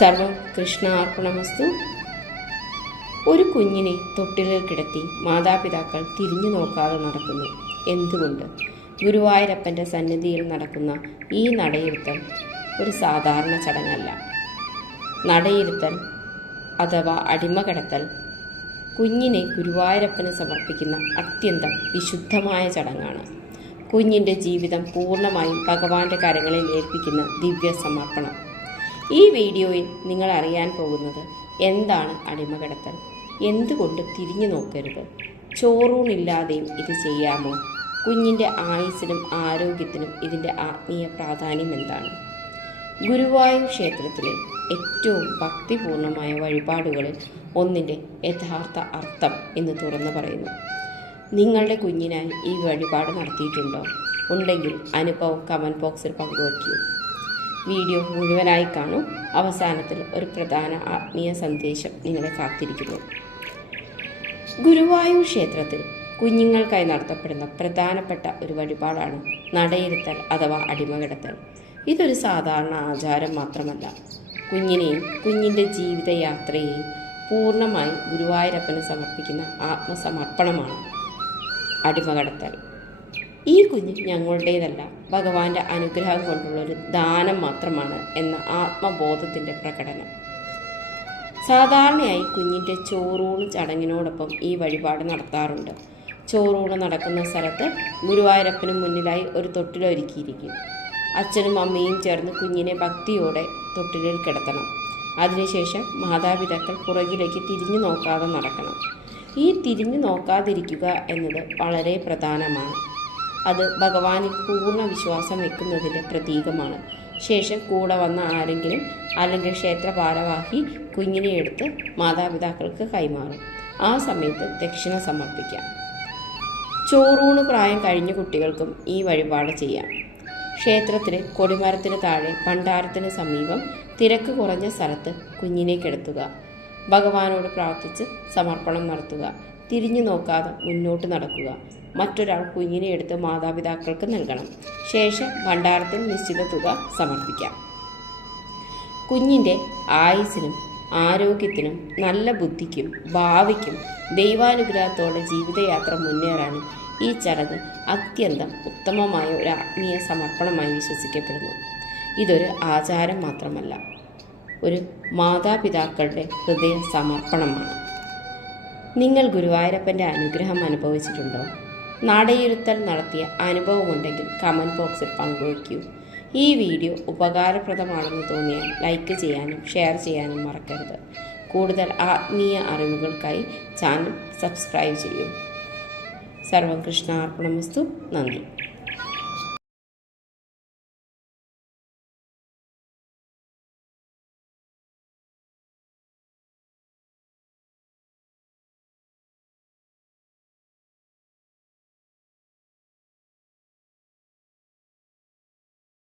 സർവം കൃഷ്ണാർപ്പണമസ്തു. ഒരു കുഞ്ഞിനെ തൊട്ടിലിൽ കിടത്തി മാതാപിതാക്കൾ തിരിഞ്ഞു നോക്കാതെ നടക്കുന്നു. എന്തുകൊണ്ട്? ഗുരുവായൂരപ്പൻ്റെ സന്നിധിയിൽ നടക്കുന്ന ഈ നടയിരുത്തൽ ഒരു സാധാരണ ചടങ്ങല്ല. നടയിരുത്തൽ അഥവാ അടിമകടത്തൽ കുഞ്ഞിനെ ഗുരുവായൂരപ്പന് സമർപ്പിക്കുന്ന അത്യന്തം വിശുദ്ധമായ ചടങ്ങാണ്. കുഞ്ഞിൻ്റെ ജീവിതം പൂർണ്ണമായും ഭഗവാന്റെ കരങ്ങളിൽ ഏൽപ്പിക്കുന്ന ദിവ്യ സമർപ്പണം. ഈ വീഡിയോയിൽ നിങ്ങൾ അറിയാൻ പോകുന്നത് എന്താണ് അടിമകടത്തൽ, എന്തുകൊണ്ട് തിരിഞ്ഞു നോക്കരുത്, ചോറൂണില്ലാതെയും ഇത് ചെയ്യാമോ, കുഞ്ഞിൻ്റെ ആയുസ്സിനും ആരോഗ്യത്തിനും ഇതിൻ്റെ ആത്മീയ പ്രാധാന്യം എന്താണ്. ഗുരുവായൂർ ക്ഷേത്രത്തിലെ ഏറ്റവും ഭക്തിപൂർണമായ വഴിപാടുകളിൽ ഒന്നിൻ്റെ യഥാർത്ഥ അർത്ഥം എന്ന് തുറന്നു പറയുന്നു. നിങ്ങളുടെ കുഞ്ഞിനായി ഈ വഴിപാട് നടത്തിയിട്ടുണ്ടോ? ഉണ്ടെങ്കിൽ അനുഭവം കമൻറ്റ് ബോക്സിൽ പങ്കുവയ്ക്കൂ. വീഡിയോ മുഴുവനായി കാണൂ. അവസാനത്തിൽ ഒരു പ്രധാന ആത്മീയ സന്ദേശം നിങ്ങളെ കാത്തിരിക്കുന്നു. ഗുരുവായൂർ ക്ഷേത്രത്തിൽ കുഞ്ഞുങ്ങൾക്കായി നടത്തപ്പെടുന്ന പ്രധാനപ്പെട്ട ഒരു വഴിപാടാണ് നടയിരുത്തൽ അഥവാ അടിമകിടത്തൽ. ഇതൊരു സാധാരണ ആചാരം മാത്രമല്ല, കുഞ്ഞിനെയും കുഞ്ഞിൻ്റെ ജീവിതയാത്രയെയും പൂർണ്ണമായി ഗുരുവായൂരപ്പന് സമർപ്പിക്കുന്ന ആത്മസമർപ്പണമാണ് അടിമകടത്തൽ. ഈ കുഞ്ഞ് ഞങ്ങളുടേതല്ല, ഭഗവാന്റെ അനുഗ്രഹം കൊണ്ടുള്ളൊരു ദാനം മാത്രമാണ് എന്ന ആത്മബോധത്തിൻ്റെ പ്രകടനം. സാധാരണയായി കുഞ്ഞിൻ്റെ ചോറൂണ് ചടങ്ങിനോടൊപ്പം ഈ വഴിപാട് നടത്താറുണ്ട്. ചോറൂണ് നടക്കുന്ന സ്ഥലത്ത് ഗുരുവായൂരപ്പന് മുന്നിലായി ഒരു തൊട്ടിലൊരുക്കിയിരിക്കും. അച്ഛനും അമ്മയും ചേർന്ന് കുഞ്ഞിനെ ഭക്തിയോടെ തൊട്ടിലിൽ കിടത്തണം. അതിനുശേഷം മാതാപിതാക്കൾ പുറകിലേക്ക് തിരിഞ്ഞു നോക്കാതെ നടക്കണം. ഈ തിരിഞ്ഞു നോക്കാതിരിക്കുക എന്നത് വളരെ പ്രധാനമാണ്. അത് ഭഗവാനിൽ പൂർണ്ണ വിശ്വാസം വെക്കുന്നതിൻ്റെ പ്രതീകമാണ്. ശേഷം കൂടെ വന്ന ആരെങ്കിലും അല്ലെങ്കിൽ ക്ഷേത്ര ഭാരവാഹി കുഞ്ഞിനെ എടുത്ത് മാതാപിതാക്കൾക്ക് കൈമാറും. ആ സമയത്ത് ദക്ഷിണ സമർപ്പിക്കാം. ചോറൂണ് പ്രായം കഴിഞ്ഞ കുട്ടികൾക്കും ഈ വഴിപാട് ചെയ്യാം. ക്ഷേത്രത്തിലെ കൊടിമരത്തിന് താഴെ ഭണ്ഡാരത്തിന് സമീപം തിരക്ക് കുറഞ്ഞ സ്ഥലത്ത് കുഞ്ഞിനെ കിടത്തുക. ഭഗവാനോട് പ്രാർത്ഥിച്ച് സമർപ്പണം നടത്തുക. തിരിഞ്ഞു നോക്കാതെ മുന്നോട്ട് നടക്കുക. മറ്റൊരാൾ കുഞ്ഞിനെ എടുത്ത് മാതാപിതാക്കൾക്ക് നൽകണം. ശേഷം ഭണ്ഡാരത്തിൽ നിശ്ചിത തുക സമർപ്പിക്കാം. കുഞ്ഞിൻ്റെ ആയുസ്സിനും ആരോഗ്യത്തിനും നല്ല ബുദ്ധിക്കും ഭാവിക്കും ദൈവാനുഗ്രഹത്തോടെ ജീവിതയാത്ര മുന്നേറാനും ഈ ചടങ്ങ് അത്യന്തം ഉത്തമമായ ഒരു ആത്മീയ സമർപ്പണമായി വിശ്വസിക്കപ്പെടുന്നു. ഇതൊരു ആചാരം മാത്രമല്ല, ഒരു മാതാപിതാക്കളുടെ ഹൃദയ സമർപ്പണമാണ്. നിങ്ങൾ ഗുരുവായൂരപ്പൻ്റെ അനുഗ്രഹം അനുഭവിച്ചിട്ടുണ്ടോ? നടയിരുത്തൽ നടത്തിയ അനുഭവമുണ്ടെങ്കിൽ കമൻറ്റ് ബോക്സിൽ പങ്കുവയ്ക്കൂ. ഈ വീഡിയോ ഉപകാരപ്രദമാണെന്ന് തോന്നിയാൽ ലൈക്ക് ചെയ്യാനും ഷെയർ ചെയ്യാനും മറക്കരുത്. കൂടുതൽ ആത്മീയ അറിവുകൾക്കായി ചാനൽ സബ്സ്ക്രൈബ് ചെയ്യൂ. സർവം കൃഷ്ണാർപ്പണമസ്തു. നന്ദി.